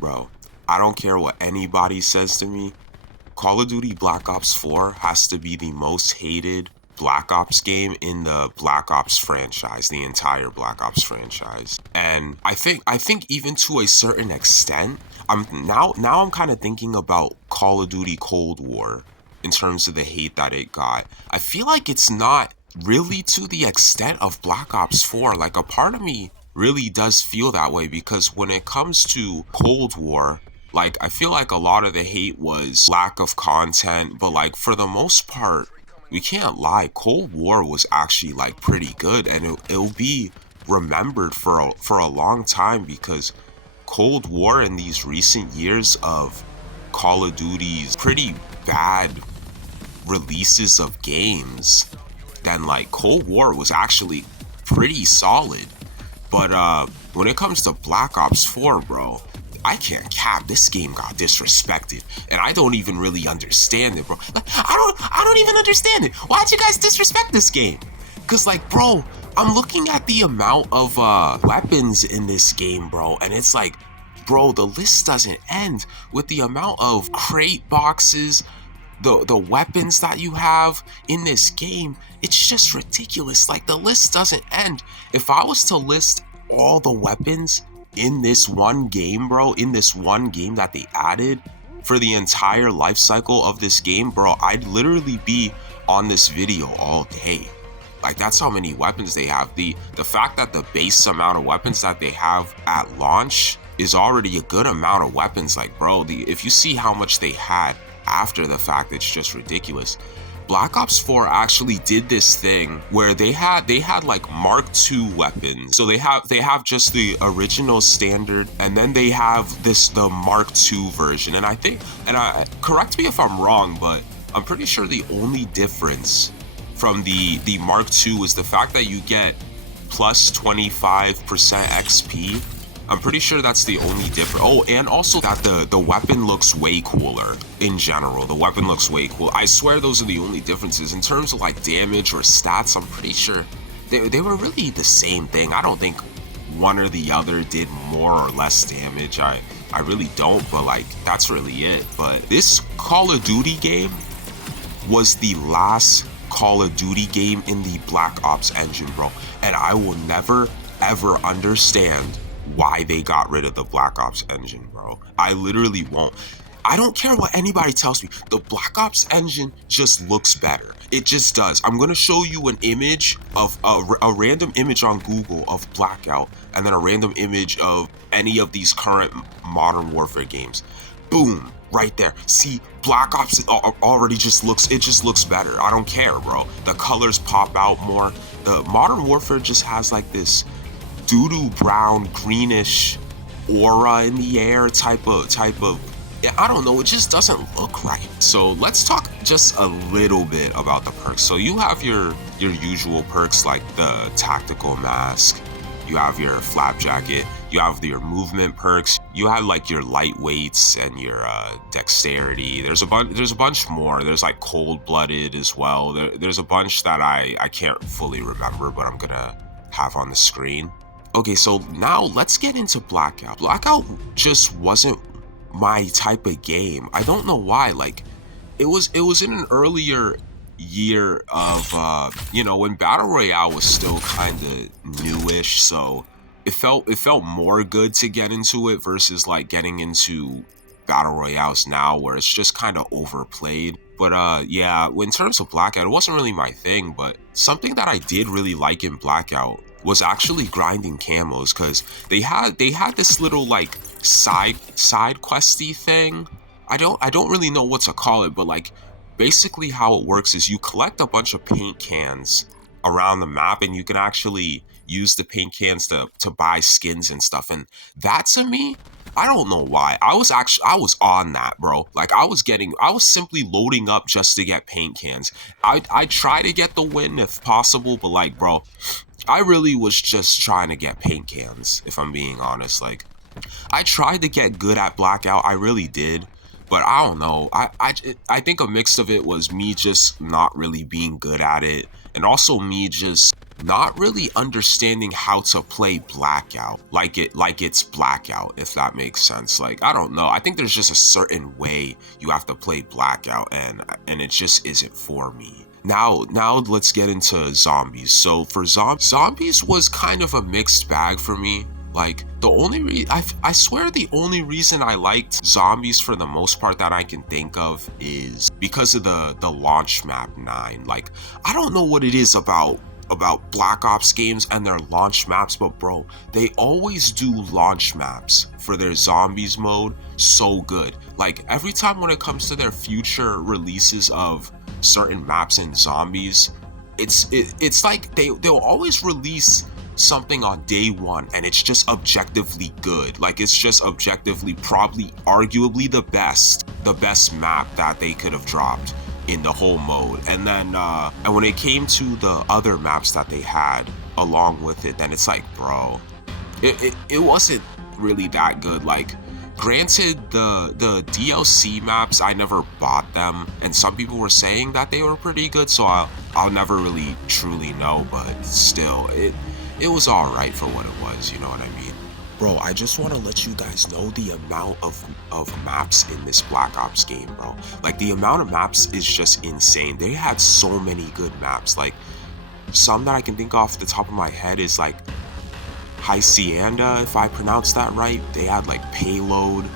Bro, I don't care what anybody says to me. Call of Duty Black Ops 4 has to be the most hated Black Ops game in the Black Ops franchise, the entire Black Ops franchise. And I think even to a certain extent, I'm kind of thinking about Call of Duty Cold War in terms of the hate that it got. I feel like it's not really to the extent of Black Ops 4. Like, a part of me really does feel that way because when it comes to Cold War, like, I feel like a lot of the hate was lack of content, but like for the most part, we can't lie, Cold War was actually like pretty good, and it'll be remembered for a long time because Cold War in these recent years of Call of Duty's pretty bad releases of games, then like Cold War was actually pretty solid. But when it comes to Black Ops 4, bro, I can't cap. This game got disrespected, and I don't even really understand it, bro. Like, I don't even understand it. Why'd you guys disrespect this game? Cause like, bro, I'm looking at the amount of weapons in this game, bro, and it's like, bro, the list doesn't end with the amount of crate boxes, the weapons that you have in this game. It's just ridiculous. Like, the list doesn't end. If I was to list all the weapons in this one game, bro, in this one game that they added for the entire life cycle of this game, bro, I'd literally be on this video all day. Like, that's how many weapons they have. The fact that the base amount of weapons that they have at launch is already a good amount of weapons. Like, bro, if you see how much they had after the fact, it's just ridiculous. Black Ops 4 actually did this thing where they had like Mark II weapons. So they have just the original standard, and then they have the Mark II version. And I think, correct me if I'm wrong, but I'm pretty sure the only difference from the Mark II is the fact that you get plus 25% XP. I'm pretty sure that's the only difference. Oh, and also that the weapon looks way cooler in general. The weapon looks way cool. I swear those are the only differences. In terms of like damage or stats, I'm pretty sure they were really the same thing. I don't think one or the other did more or less damage. I really don't, but like, that's really it. But this Call of Duty game was the last Call of Duty game in the Black Ops engine, bro. And I will never, ever understand why they got rid of the Black Ops engine, bro. I literally won't. I don't care what anybody tells me. The Black Ops engine just looks better. It just does. I'm going to show you an image of a random image on Google of Blackout, and then a random image of any of these current Modern Warfare games. Boom. Right there. See, Black Ops already just looks better. I don't care, bro. The colors pop out more. The Modern Warfare just has like this doo-doo brown greenish aura in the air type of yeah, I don't know, it just doesn't look right. So let's talk just a little bit about the perks. So you have your usual perks like the tactical mask, you have your flak jacket, you have your movement perks, you have like your lightweights and your dexterity. There's a bunch more. There's like cold-blooded as well. There's a bunch that I can't fully remember, but I'm gonna have on the screen. Okay, so now let's get into Blackout. Blackout just wasn't my type of game. I don't know why. Like, it was in an earlier year of when Battle Royale was still kind of newish, so it felt more good to get into it versus like getting into Battle Royales now where it's just kind of overplayed. But yeah, in terms of Blackout, it wasn't really my thing, but something that I did really like in Blackout was actually grinding camos, because they had this little like side questy thing. I don't really know what to call it, but like basically how it works is you collect a bunch of paint cans around the map, and you can actually use the paint cans to buy skins and stuff. And that, to me, I don't know why. I was on that, bro. Like, I was simply loading up just to get paint cans. I try to get the win if possible, but like, bro, I really was just trying to get paint cans, if I'm being honest. Like, I tried to get good at Blackout, I really did, But I don't know. I think a mix of it was me just not really being good at it, and also me just not really understanding how to play Blackout like it's Blackout, if that makes sense. Like, I don't know. I think there's just a certain way you have to play Blackout, and it just isn't for me. Now let's get into zombies. So for zombies was kind of a mixed bag for me. Like, the only I swear the only reason I liked zombies for the most part that I can think of is because of the launch map 9. Like, I don't know what it is about Black Ops games and their launch maps, but bro, they always do launch maps for their zombies mode so good. Like, every time when it comes to their future releases of certain maps and zombies, it's like they'll always release something on day one and it's just objectively good. Like, it's just objectively probably arguably the best map that they could have dropped in the whole mode. And then and when it came to the other maps that they had along with it, then it's like, bro, it wasn't really that good. Like, granted, the DLC maps, I never bought them, and some people were saying that they were pretty good, so I'll never really truly know, but still, it was all right for what it was, you know what I mean? Bro, I just want to let you guys know the amount of maps in this Black Ops game, bro. Like, the amount of maps is just insane. They had so many good maps. Like, some that I can think off the top of my head is like Hacienda, if I pronounce that right. They had like Payload.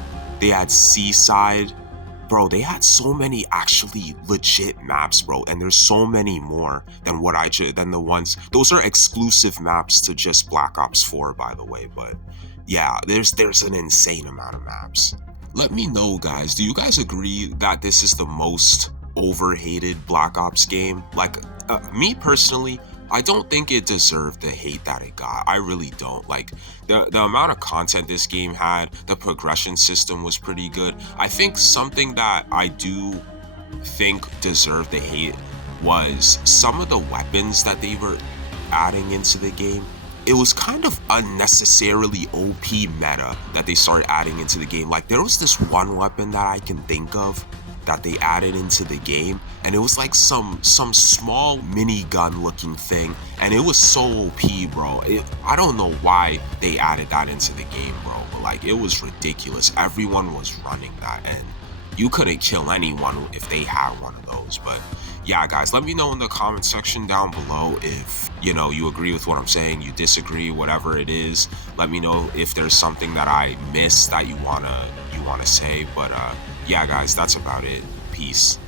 They had Seaside. Bro, they had so many actually legit maps, bro, and there's so many more than than the ones. Those are exclusive maps to just Black Ops 4, by the way, but yeah, there's an insane amount of maps. Let me know, guys. Do you guys agree that this is the most overhated Black Ops game? Like, me personally, I don't think it deserved the hate that it got. I really don't. Like, the amount of content this game had, the progression system was pretty good. I think something that I do think deserved the hate was some of the weapons that they were adding into the game. It was kind of unnecessarily OP meta that they started adding into the game. Like, there was this one weapon that I can think of that they added into the game, and it was like some small minigun looking thing, and it was so OP, bro. I don't know why they added that into the game, bro, but like, it was ridiculous. Everyone was running that, and you couldn't kill anyone if they had one of those. But yeah, guys, let me know in the comment section down below if, you know, you agree with what I'm saying, you disagree, whatever it is. Let me know if there's something that I missed that you wanna say. But yeah, guys, that's about it. Peace.